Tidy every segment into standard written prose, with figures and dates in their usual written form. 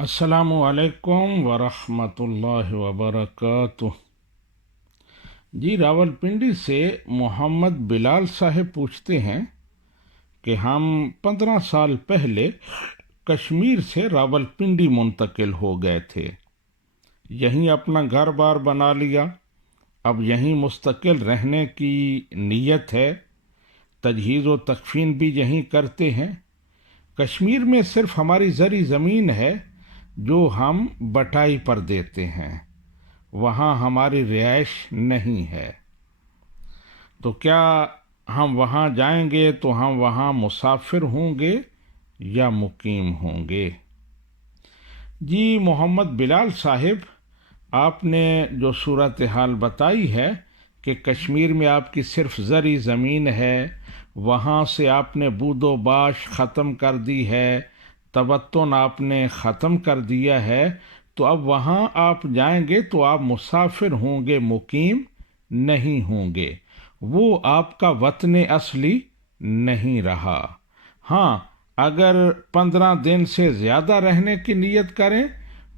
السلام علیکم ورحمۃ اللہ وبرکاتہ۔ جی، راولپنڈی سے محمد بلال صاحب پوچھتے ہیں کہ ہم 15 سال پہلے کشمیر سے راولپنڈی منتقل ہو گئے تھے، یہیں اپنا گھر بار بنا لیا، اب یہیں مستقل رہنے کی نیت ہے، تجہیز و تکفین بھی یہیں کرتے ہیں۔ کشمیر میں صرف ہماری زرعی زمین ہے جو ہم بٹائی پر دیتے ہیں، وہاں ہماری رہائش نہیں ہے، تو کیا ہم وہاں جائیں گے تو ہم وہاں مسافر ہوں گے یا مقیم ہوں گے؟ جی محمد بلال صاحب، آپ نے جو صورتحال بتائی ہے کہ کشمیر میں آپ کی صرف زرعی زمین ہے، وہاں سے آپ نے بود و باش ختم کر دی ہے، تبتن آپ نے ختم کر دیا ہے، تو اب وہاں آپ جائیں گے تو آپ مسافر ہوں گے، مقیم نہیں ہوں گے، وہ آپ کا وطن اصلی نہیں رہا۔ ہاں، اگر 15 دن سے زیادہ رہنے کی نیت کریں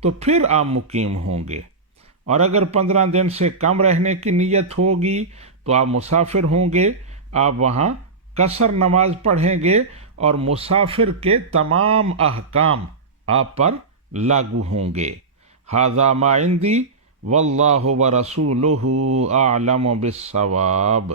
تو پھر آپ مقیم ہوں گے، اور اگر 15 دن سے کم رہنے کی نیت ہوگی تو آپ مسافر ہوں گے، آپ وہاں قصر نماز پڑھیں گے اور مسافر کے تمام احکام آپ پر لاگو ہوں گے۔ ھذا ما عندی واللہ ورسولہ اعلم بالصواب۔